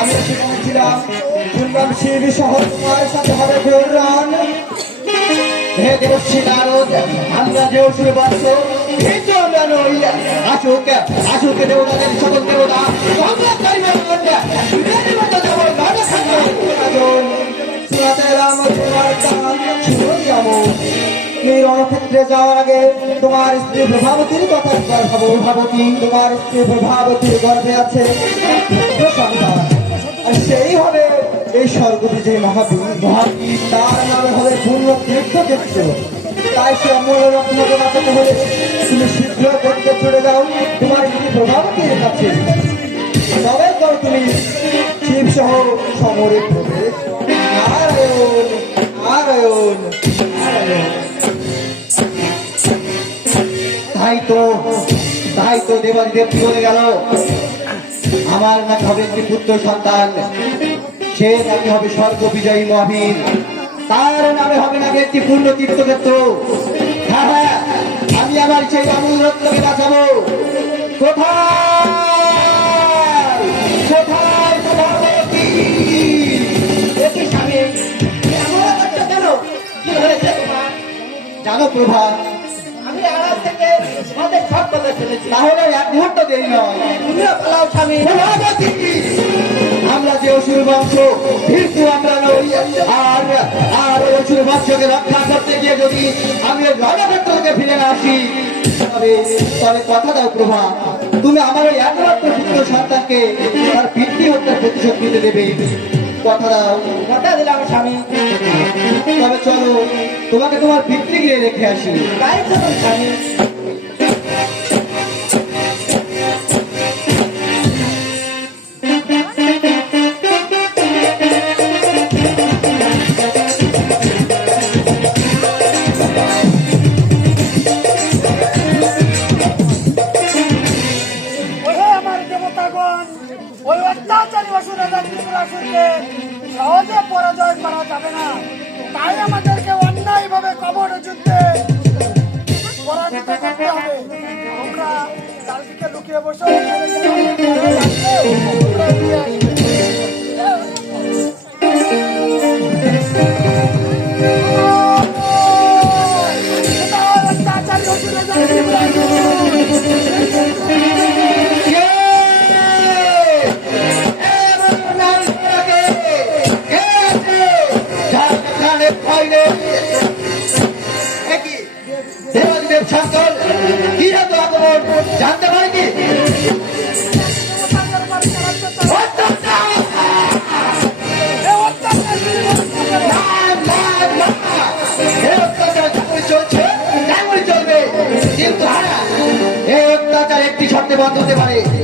আমি সেখানে ছিলাম শুনলাম শিব সহ তোমার সাথে হবে প্রহরণ হে দেবশ্রী নারদ, আমরা যে অসুরে বাঁচছ কিন্তু আমরা নই। আসুক আসুক দেবতাদের সকল দেবতা। আমরা সুরাতে রাম তোমার তুমি রণক্ষেত্রে যাওয়ার আগে তোমার স্ত্রী প্রভাবতীর কথা একবার ভাবো ভাবতী তোমার স্ত্রী প্রভাবতীর গর্ভে আছে। আর সেই হবে এই স্বর্গবিজয়ী মহাবীর। মহাবীর তার নামে হবে পূর্ণ তীর্থক্ষেত্র তাই সে অমূল্য রত্নকে বাঁচাতে হলে তুমি শীঘ্র করতে চলে যাও তোমার স্ত্রী প্রভাবতীর কাছে। তবে করো তুমি শিব সহ সমরে প্রবেশ। নারায়ণ নারায়ণ নারায়ণ। তো তাই তো দেবাদিদেব কি বলে গেল আমার নাকি হবে একটি পুত্র সন্তান সে নাকি হবে স্বর্গ বিজয়ী মহাবীর তার নামে হবে নাকি একটি পূর্ণ তীর্থক্ষেত্র হ্যাঁ হ্যাঁ আমি আমার সেই আমূল রত্নকে বাঁচাবো কোথায় কোথায় সভাপতি দেখি স্বামী কেন কি হয়েছে তোমার জানো প্রভা সব কথা তাহলে এক মুহূর্ত দেরি নয় তুমিও পালাও স্বামী। আমরা যে অসুর বংশ কিন্তু আমরা নই। আর আর অসুর বংশকে রক্ষা করতে গিয়ে যদি আমি রণক্ষেত্রকে ফিরে না আসি তবে তবে কথা দাও প্রভা। তুমি আমার ওই একমাত্র পুত্র সন্তানকে তার পিতৃ হত্যার প্রতিশোধ দিতে দেবে। কথা দাও। কথা দিলাম স্বামী। তবে চলো তোমাকে তোমার পিতৃগৃহে রেখে আসি। তাই চলুন স্বামী। ওই অত্যাচারী অসুর ত্রিপুরাসুরকে সহজে পরাজয় করা যাবে না। তাই আমাদেরকে অন্যায়ভাবে কবর যুদ্ধে পরাজিত করতে হবে। আমরা চারদিকে লুকিয়ে বসে অত্যাচারী বাধ্য হতে পারে।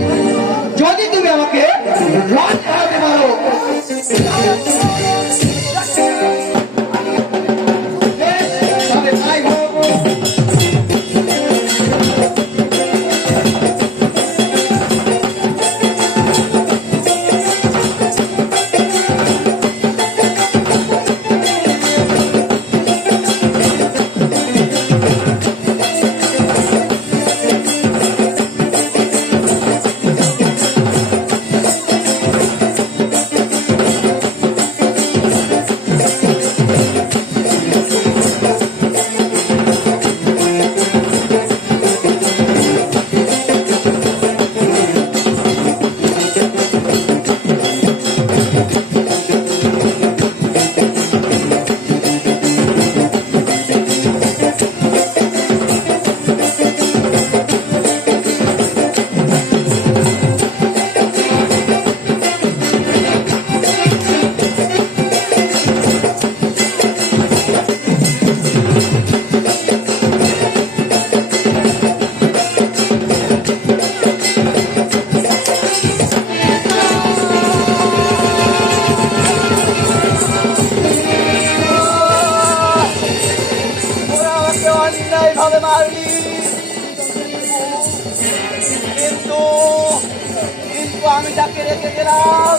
রেখে গেলাম।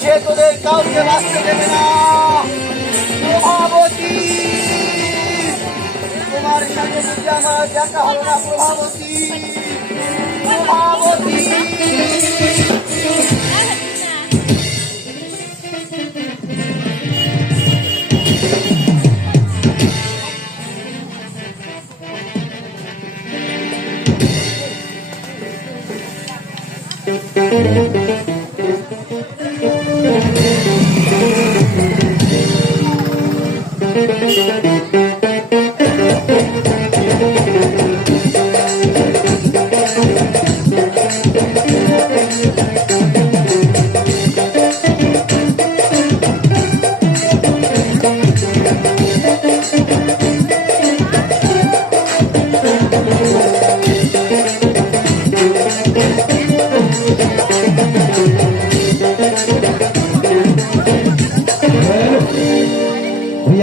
সে তোদের কাউকে বাঁচতে দেবে না। প্রভাবতী তোমার সাথে যদি আমার দেখা প্রভাবতী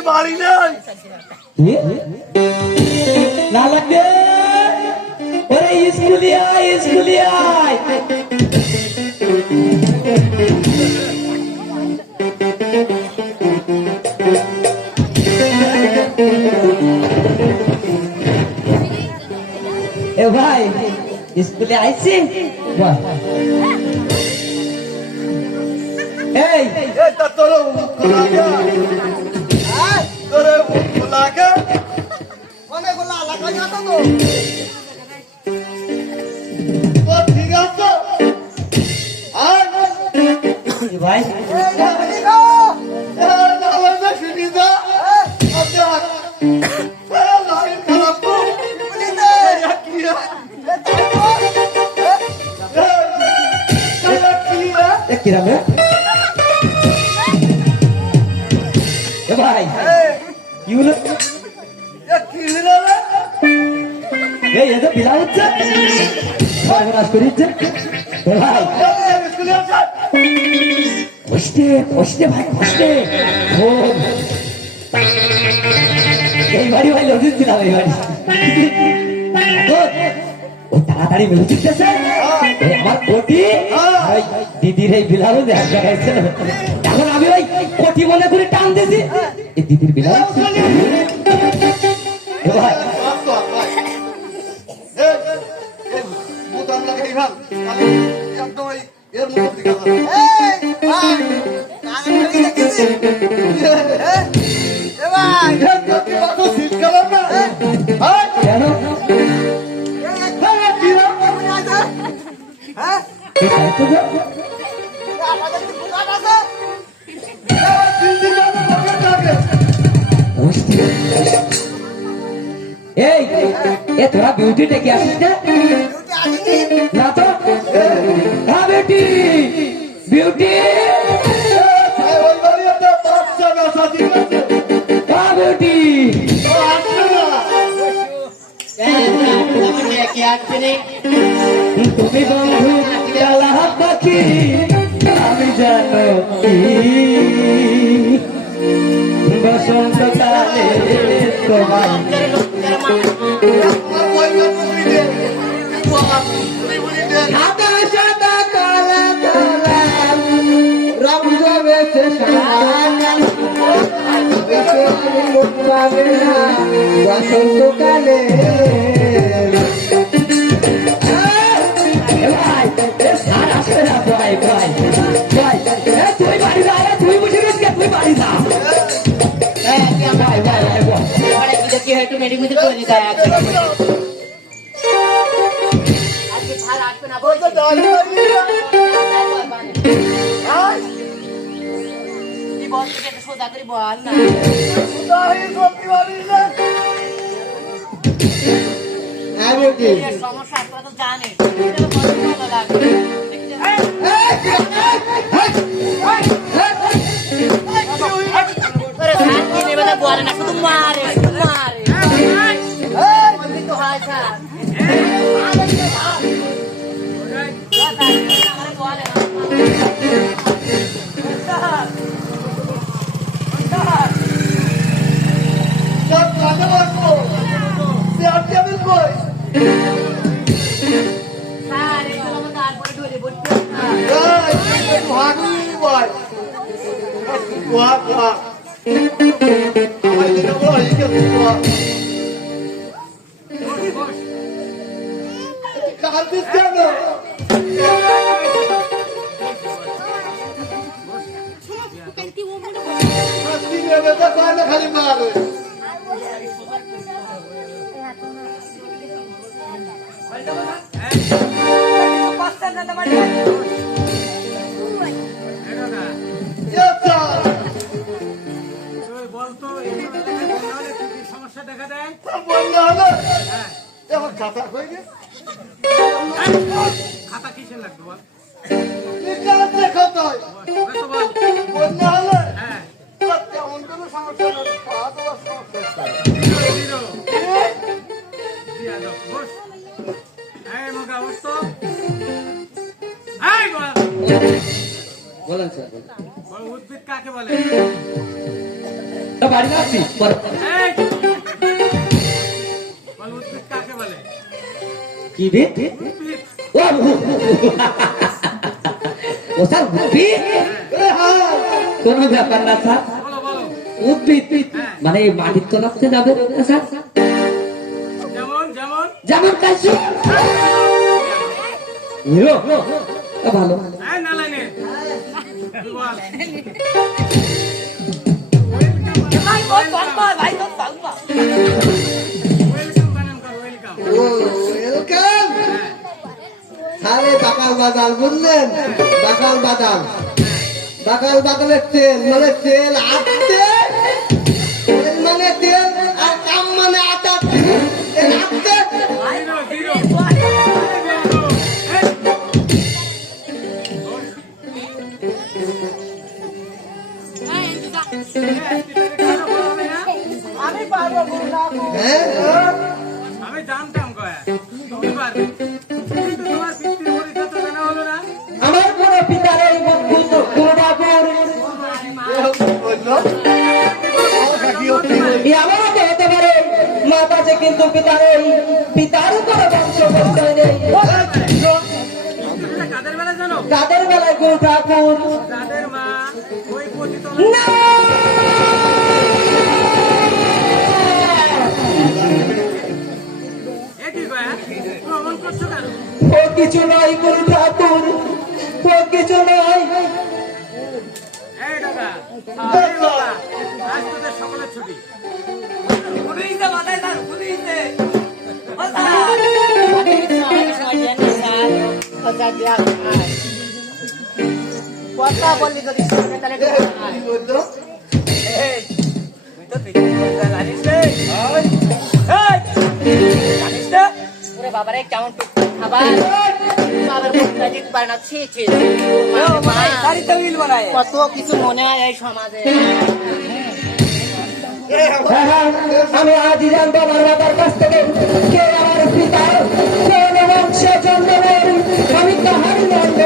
নালাইকে বাড়ি নেই কি? নালাই রে ওরে স্কুলে আয় স্কুলে আয় এ ভাই স্কুলে আইছি বাহ এই এই তা তোর লাগে তোর লাগে? অনেকগুলো এলাকা যাতো তো। ঠিক আছে। আর কি ভাই? এই কষ্টে কষ্টে ভাই কষ্টে এই বাড়ি ভাই দিলাম এই বাড়ি? ও, তাড়াতাড়ি আমার কোটি দিদির এই বিলাল দেখা দেখাইছে এখন আমি ওই কোটি মনে করে টান এই দিদির বিলাল। ভাই। একদম এর মতো এই এ তোরা বিউটি ডেকে আসিস না? না তো? হ্যাঁ বেটি বিউটি তুমি বন্ধু কালা পাখি আমি জানো কি? বসন্ত কালে তোমার আমার তাই সত্যি বাড়ি না সমস্যা তোরা তো জানিস ভালো লাগবে এই একটু হাঁট। কাঁদছিস কেন? হাসি নেবে তো কয় না দেখা দেয়? বন্যা হলো? এখন খাতা কই রে? খাতা কিসের লাগবে বল? দেখো তো। ওরা তো বল। বন্যা হলো? হ্যাঁ। তেমন কোনো সমস্যা দেওয়ার সমস্যা বল। বলেন স্যার উদ্ভিদ কাকে বলে? বাড়ি যাচ্ছি কি উদ্ভিদ ও ও স্যার উদ্ভিদ কোনো ব্যাপার না স্যার উদ্ভিদ মানে মাটির তলাতে যাবে স্যার যেমন যেমন যেমন কাশি ভালো ভাই ভাই ওয়েলকাম ওয়েলকাম. আরে বাকাল বাদাম বুঝলেন? বাকাল বাদাম বাকাল বাদামের তেল মানে তেল আটতে তেল? মানে তেল আর কাম মানে আটা। তেল আটতে আমি পারব হ্যাঁ? আমি জানতাম কয়া। তুমি পারবে যে কিন্তু পিতার এই পিতার কোনো বংশ নেই। কাদের বেলায় গুরু ঠাকুর। কিছু নয় ঠাকুর, ও কিছু সকলের ছুটি। কথা বললি যদি তাহলে বাবারে কেমন খাবার কত কিছু মনে হয় এই সমাজে হ্যাঁ, হ্যাঁ, আমি আজ আজিজান আমার বাবার কাছ থেকে কে আমার পিতা কে আমার বংশে জন্ম আমি তাহারই মন্দ